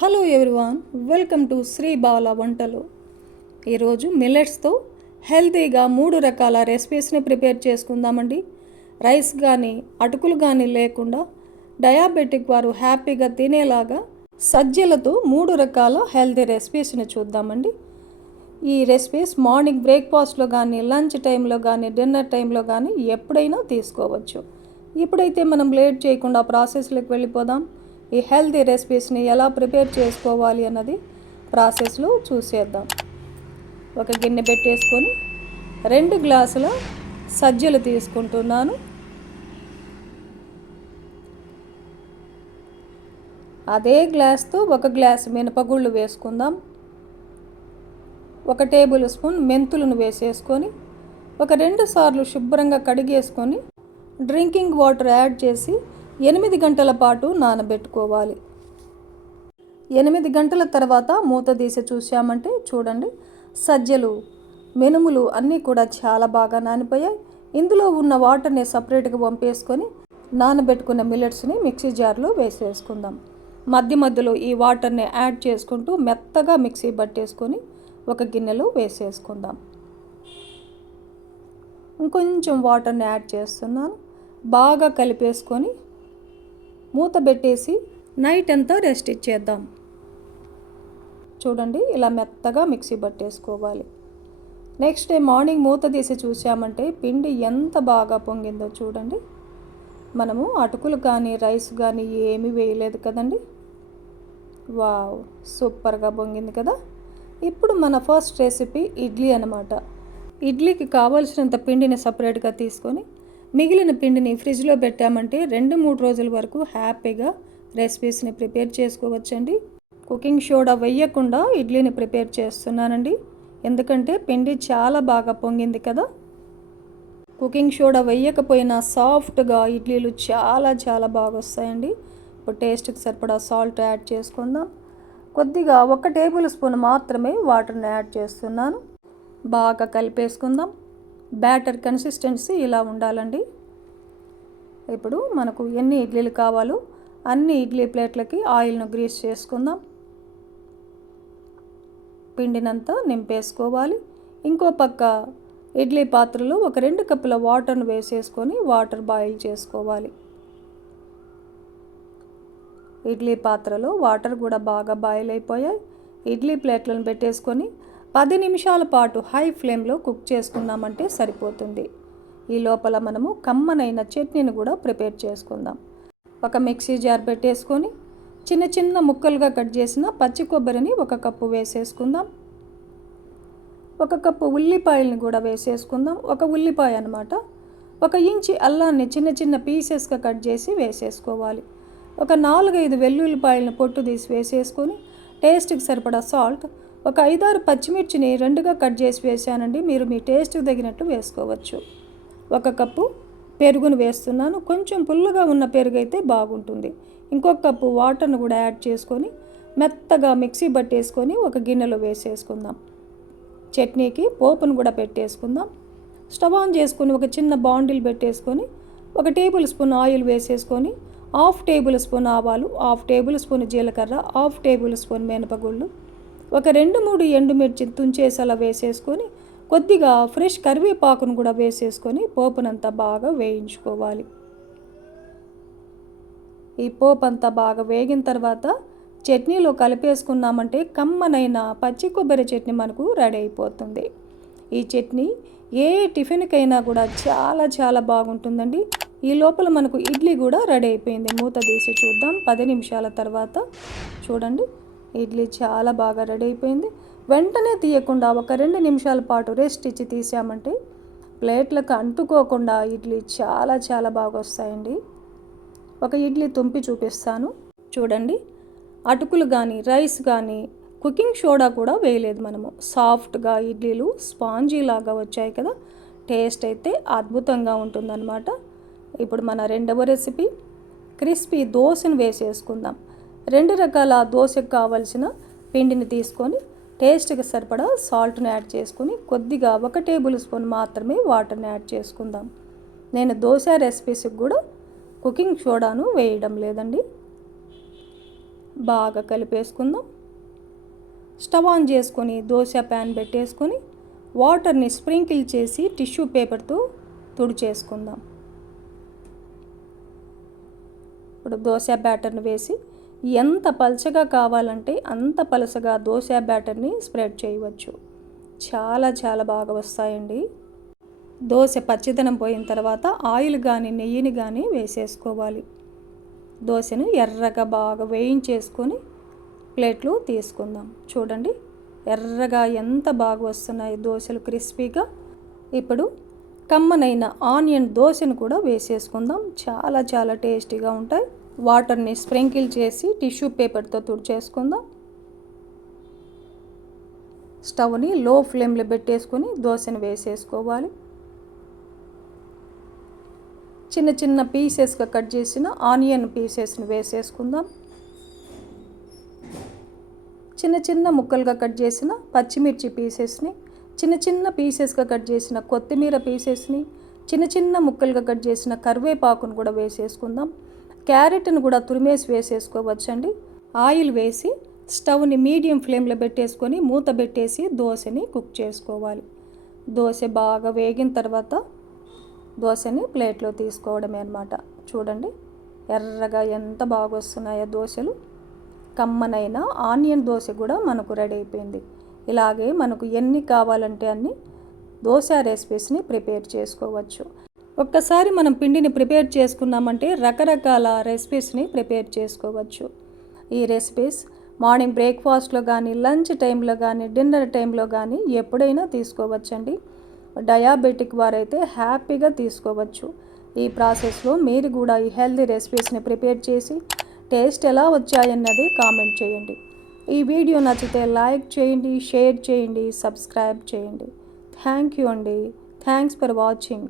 Hello everyone welcome to Sri Bala Vantalu ఈరోజు మిల్లెట్స్తో హెల్తీగా మూడు రకాల రెసిపీస్ని ప్రిపేర్ చేసుకుందామండి. రైస్ కానీ అటుకులు కానీ లేకుండా డయాబెటిక్ వారు హ్యాపీగా తినేలాగా సజ్జలతో మూడు రకాల హెల్తీ రెసిపీస్ని చూద్దామండి. ఈ రెసిపీస్ మార్నింగ్ బ్రేక్ఫాస్ట్లో కానీ లంచ్ టైంలో కానీ డిన్నర్ టైంలో కానీ ఎప్పుడైనా తీసుకోవచ్చు. ఇప్పుడైతే మనం లేట్ చేయకుండా ప్రాసెస్లోకి వెళ్ళిపోదాం. ఈ హెల్తీ రెసిపీస్ని ఎలా ప్రిపేర్ చేసుకోవాలి అన్నది ప్రాసెస్లో చూసేద్దాం. ఒక గిన్నె పెట్టేసుకొని రెండు గ్లాసుల సజ్జలు తీసుకుంటున్నాను. అదే గ్లాస్తో ఒక గ్లాస్ మినపగుళ్ళు వేసుకుందాం. ఒక టేబుల్ స్పూన్ మెంతులను వేసేసుకొని ఒక రెండు సార్లు శుభ్రంగా కడిగేసుకొని డ్రింకింగ్ వాటర్ యాడ్ చేసి ఎనిమిది గంటల పాటు నానబెట్టుకోవాలి. ఎనిమిది గంటల తర్వాత మూత తీసి చూసామంటే చూడండి సజ్జలు మినుములు అన్నీ కూడా చాలా బాగా నానిపోయాయి. ఇందులో ఉన్న వాటర్ని సపరేట్గా పంపేసుకొని నానబెట్టుకున్న మిల్లెట్స్ని మిక్సీ జార్లో వేసేసుకుందాం మధ్య మధ్యలో ఈ వాటర్ని యాడ్ చేసుకుంటూ మెత్తగా మిక్సీ పట్టేసుకొని ఒక గిన్నెలో వేసేసుకుందాం ఇంకొంచెం వాటర్ని యాడ్ చేస్తున్నాను. బాగా కలిపేసుకొని మూత పెట్టేసి నైట్ అంతా రెస్ట్ ఇచ్చేద్దాం. చూడండి ఇలా మెత్తగా మిక్సీ పట్టేసుకోవాలి. నెక్స్ట్ డే మార్నింగ్ మూత తీసి చూసామంటే పిండి ఎంత బాగా పొంగిందో చూడండి. మనము అటుకులు కానీ రైస్ కానీ ఏమీ వేయలేదు కదండి. వావ్ సూపర్గా పొంగింది కదా. ఇప్పుడు మన ఫస్ట్ రెసిపీ ఇడ్లీ అనమాట ఇడ్లీకి కావాల్సినంత పిండిని సపరేట్గా తీసుకొని మిగిలిన పిండిని ఫ్రిడ్జ్లో పెట్టామంటే రెండు మూడు రోజుల వరకు హ్యాపీగా రెసిపీస్ని ప్రిపేర్ చేసుకోవచ్చండి. కుకింగ్ సోడా వేయకుండా ఇడ్లీని ప్రిపేర్ చేస్తున్నానండి. ఎందుకంటే పిండి చాలా బాగా పొంగింది కదా. కుకింగ్ సోడా వేయకపోయినా సాఫ్ట్గా ఇడ్లీలు చాలా చాలా బాగా వస్తాయండి. ఇప్పుడు టేస్ట్కి సరిపడా సాల్ట్ యాడ్ చేసుకుందాం. కొద్దిగా ఒక టేబుల్ స్పూన్ మాత్రమే వాటర్ని యాడ్ చేస్తున్నాను. బాగా కలిపేసుకుందాం. బ్యాటర్ కన్సిస్టెన్సీ ఇలా ఉండాలండి. ఇప్పుడు మనకు ఎన్ని ఇడ్లీలు కావాలో అన్ని ఇడ్లీ ప్లేట్లకి ఆయిల్ను గ్రీస్ చేసుకుందాం. పిండినంతా నింపేసుకోవాలి. ఇంకో పక్క ఇడ్లీ పాత్రలో ఒక రెండు కప్పుల వాటర్ను వేసేసుకొని వాటర్ బాయిల్ చేసుకోవాలి. ఇడ్లీ పాత్రలో వాటర్ కూడా బాగా బాయిల్ అయిపోయాయి. ఇడ్లీ ప్లేట్లను పెట్టేసుకొని పది నిమిషాల పాటు హై ఫ్లేమ్లో కుక్ చేసుకున్నామంటే సరిపోతుంది. ఈ లోపల మనము కమ్మనైన చట్నీని కూడా ప్రిపేర్ చేసుకుందాం. ఒక మిక్సీ జార్ పెట్టేసుకొని చిన్న చిన్న ముక్కలుగా కట్ చేసిన పచ్చి కొబ్బరిని ఒక కప్పు వేసేసుకుందాం. ఒక కప్పు ఉల్లిపాయలని కూడా వేసేసుకుందాం. ఒక ఉల్లిపాయ అనమాట ఒక ఇంచి అల్లాన్ని చిన్న చిన్న పీసెస్గా కట్ చేసి వేసేసుకోవాలి. ఒక నాలుగైదు వెల్లుల్లిపాయలను పొట్టు తీసి వేసేసుకొని టేస్ట్కి సరిపడా సాల్ట్ ఒక ఐదారు పచ్చిమిర్చిని రెండుగా కట్ చేసి వేసానండి మీరు మీ టేస్ట్కి తగినట్టు వేసుకోవచ్చు. ఒక కప్పు పెరుగును వేస్తున్నాను. కొంచెం పుల్లగా ఉన్న పెరుగు అయితే బాగుంటుంది. ఇంకొక కప్పు వాటర్ను కూడా యాడ్ చేసుకొని మెత్తగా మిక్సీ పట్టేసుకొని ఒక గిన్నెలో వేసేసుకుందాం. చట్నీకి పోపును కూడా పెట్టేసుకుందాం. స్టవ్ ఆన్ చేసుకొని ఒక చిన్న బాండిల్ పెట్టేసుకొని ఒక టేబుల్ స్పూన్ ఆయిల్ వేసేసుకొని హాఫ్ టేబుల్ స్పూన్ ఆవాలు హాఫ్ టేబుల్ స్పూన్ జీలకర్ర హాఫ్ టేబుల్ స్పూన్ మినపగుళ్ళు ఒక రెండు మూడు ఎండుమిర్చి తుంచేసలా వేసేసుకొని కొద్దిగా ఫ్రెష్ కరివేపాకును కూడా వేసేసుకొని పోపునంతా బాగా వేయించుకోవాలి. ఈ పోపు అంతా బాగా వేగిన తర్వాత చట్నీలో కలిపేసుకున్నామంటే కమ్మనైన పచ్చి కొబ్బరి చట్నీ మనకు రెడీ అయిపోతుంది. ఈ చట్నీ ఏ టిఫిన్కైనా కూడా చాలా చాలా బాగుంటుందండి. ఈ లోపల మనకు ఇడ్లీ కూడా రెడీ అయిపోయింది. మూత తీసి చూద్దాం. పది నిమిషాల తర్వాత చూడండి. ఇడ్లీ చాలా బాగా రెడీ అయిపోయింది. వెంటనే తీయకుండా ఒక రెండు నిమిషాల పాటు రెస్ట్ ఇచ్చి తీసామంటే ప్లేట్లకు అంటుకోకుండా ఇడ్లీ చాలా చాలా బాగా వస్తాయండి. ఒక ఇడ్లీ తుంపి చూపిస్తాను. చూడండి. అటుకులు కానీ రైస్ కానీ కుకింగ్ సోడా కూడా వేయలేదు మనము. సాఫ్ట్గా ఇడ్లీలు స్పాంజీ లాగా వచ్చాయి కదా. టేస్ట్ అయితే అద్భుతంగా ఉంటుందన్నమాట. ఇప్పుడు మన రెండవ రెసిపీ. క్రిస్పీ దోశను వేసేసుకుందాం. రెండు రకాల దోశకు కావలసిన పిండిని తీసుకొని టేస్ట్కి సరిపడా సాల్ట్ని యాడ్ చేసుకొని కొద్దిగా ఒక టేబుల్ స్పూన్ మాత్రమే వాటర్ని యాడ్ చేసుకుందాం. నేను దోశ రెసిపీస్కి కూడా కుకింగ్ సోడాను వేయడం లేదండి. బాగా కలిపేసుకుందాం. స్టవ్ ఆన్ చేసుకొని దోశ ప్యాన్ పెట్టేసుకొని వాటర్ని స్ప్రింకిల్ చేసి టిష్యూ పేపర్తో తుడిచేసుకుందాం. ఇప్పుడు దోశ బ్యాటర్ని వేసి ఎంత పలచగా కావాలంటే అంత పలసగా దోశ బ్యాటర్ని స్ప్రెడ్ చేయవచ్చు. చాలా చాలా బాగా వస్తాయండి. దోశ పచ్చిదనం పోయిన తర్వాత ఆయిల్ కానీ నెయ్యిని కానీ వేసేసుకోవాలి. దోశను ఎర్రగా బాగా వేయించేసుకొని ప్లేట్లు తీసుకుందాం. చూడండి ఎర్రగా ఎంత బాగా వస్తున్నాయి దోశలు క్రిస్పీగా. ఇప్పుడు కమ్మనైన ఆనియన్ దోశను కూడా వేసేసుకుందాం. చాలా చాలా టేస్టీగా ఉంటాయి. వాటర్ని స్ప్రింకిల్ చేసి టిష్యూ పేపర్తో తుడిచేసుకుందాం. స్టవ్ని లో ఫ్లేమ్లో పెట్టేసుకొని దోశను వేసేసుకోవాలి. చిన్న చిన్న పీసెస్గా కట్ చేసిన ఆనియన్ పీసెస్ని వేసేసుకుందాం. చిన్న చిన్న ముక్కలుగా కట్ చేసిన పచ్చిమిర్చి పీసెస్ని చిన్న చిన్న పీసెస్గా కట్ చేసిన కొత్తిమీర పీసెస్ని చిన్న చిన్న ముక్కలుగా కట్ చేసిన కరివేపాకును కూడా వేసేసుకుందాం. క్యారెట్ను కూడా తురిమేసి వేసేసుకోవచ్చండి. ఆయిల్ వేసి స్టవ్ని మీడియం ఫ్లేమ్లో పెట్టేసుకొని మూత పెట్టేసి దోశని కుక్ చేసుకోవాలి. దోశ బాగా వేగిన తర్వాత దోశని ప్లేట్లో తీసుకోవడమే అనమాట చూడండి ఎర్రగా ఎంత బాగా వస్తున్నాయో దోశలు. కమ్మనైన ఆనియన్ దోశ కూడా మనకు రెడీ అయిపోయింది. ఇలాగే మనకు ఎన్ని కావాలంటే అన్ని దోశ రెసిపీస్ని ప్రిపేర్ చేసుకోవచ్చు. ఒక్కసారి మనం పిండిని ప్రిపేర్ చేసుకున్నామంటే రకరకాల రెసిపీస్ని ప్రిపేర్ చేసుకోవచ్చు. ఈ రెసిపీస్ మార్నింగ్ బ్రేక్ఫాస్ట్లో కానీ లంచ్ టైంలో కానీ డిన్నర్ టైంలో కానీ ఎప్పుడైనా తీసుకోవచ్చండి. డయాబెటిక్ వారైతే హ్యాపీగా తీసుకోవచ్చు. ఈ ప్రాసెస్లో మీరు కూడా ఈ హెల్తీ రెసిపీస్ని ప్రిపేర్ చేసి టేస్ట్ ఎలా వచ్చాయన్నది కామెంట్ చేయండి. ఈ వీడియో నచ్చితే లైక్ చేయండి షేర్ చేయండి సబ్స్క్రైబ్ చేయండి. థ్యాంక్ యూ అండి. Thanks for watching.